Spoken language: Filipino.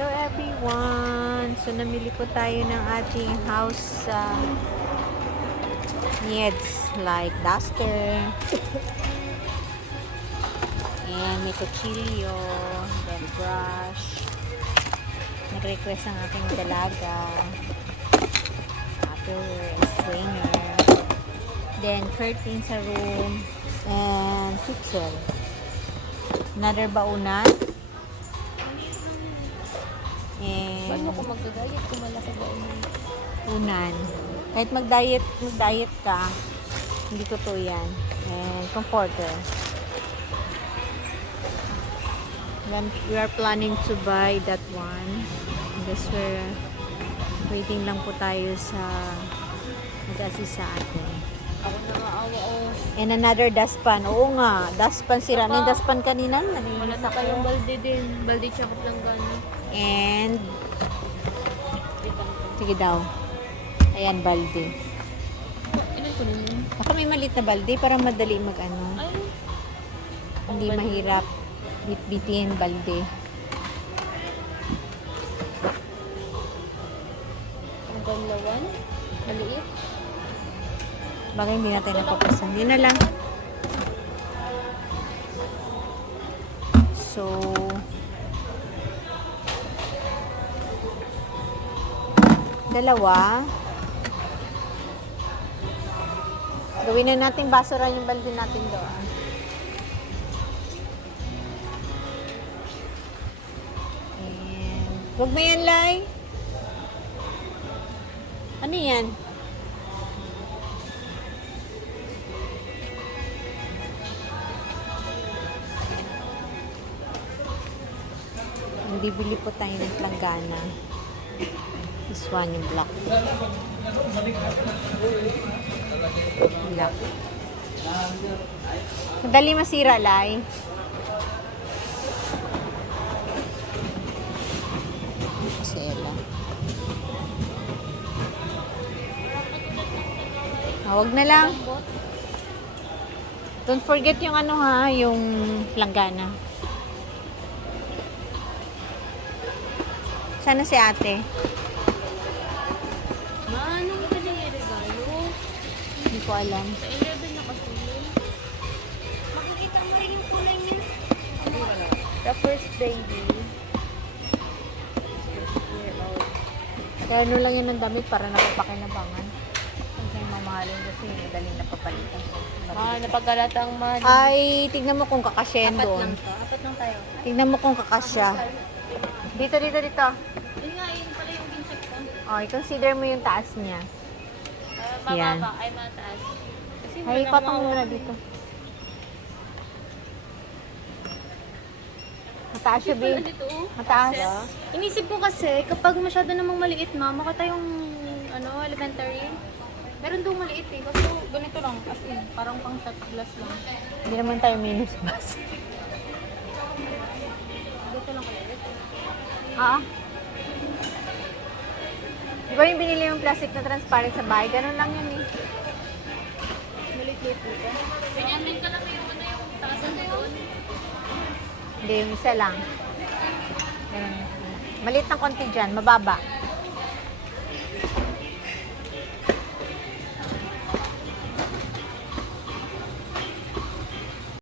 Hello everyone! So namili po tayo ng ating house needs like duster and may kutsilyo, then brush. Nag-request ang aking dalaga, Tupperware, strainer, then curtain sa room, and kitchen. Another baunan. Paano ko mag-diet kung malaki ba Unan. Kahit mag-diet ka, hindi ko to yan. And comforter. Then we are planning to buy that one. Because we're waiting lang po tayo sa mag-assist sa atin. Ako nakaawa o. And another dustpan. Oo nga, dustpan sira. Ano yung dustpan kanina? Wala na kayong balde din. Balde tsaka planggana. And sige daw. Ayan, balde. Ilan ko nun yun? Baka may maliit na balde para madali mag-ano. Ay. Hindi mahirap bit-bitin balde. Ang banlawan? Maliit? Bagay hindi natin napapasan. Yun na lang. So, dalawa. Gawin na natin basura yung balde natin doon. And, huwag mo yan, Lai. Ano yan? Hindi bili po tayo ng planggana. This one yung black. Black. Madali masira, Lai. Sela. Huwag na lang. Don't forget yung ano ha, yung planggana. Sana si ate. Ano ba na yung regalo? Hindi ko alam. Sa 11 na kasi yun. Makikita mo rin yung kulay niya. The first baby. Kaya ano lang yun ang damit para napapakinabangan. Kasi mamahalin kasi madaling napapalitan. Napaggalata ang mahal. Ay, tignan mo kung kakasya yan doon. Apat lang tayo. Tignan mo kung kakasya. Dito. Yun nga, yun pala yung gincheck ko. Oh, i-consider mo yung taas niya. Yan. Mababa ay mataas. Kasi Ay, patong muna dito. Mataas siya, babe. dito, oh. Mataas. Inisip ko kasi, kapag masyado namang maliit na, makata yung elementary. Meron doon maliit eh. Kasi ganito lang, as in, parang pang shot glass lang. Hindi naman tayo minus bus. Dito lang kaya dito. Ah. Di ba yung binili yung plastic na transparent sa bahay? Ganun lang yun eh. Maliit-liit dito. Ganyan din ka lang yung taasan na doon. Hindi, yung isa lang. Ganun. Maliit ng konti dyan, mababa.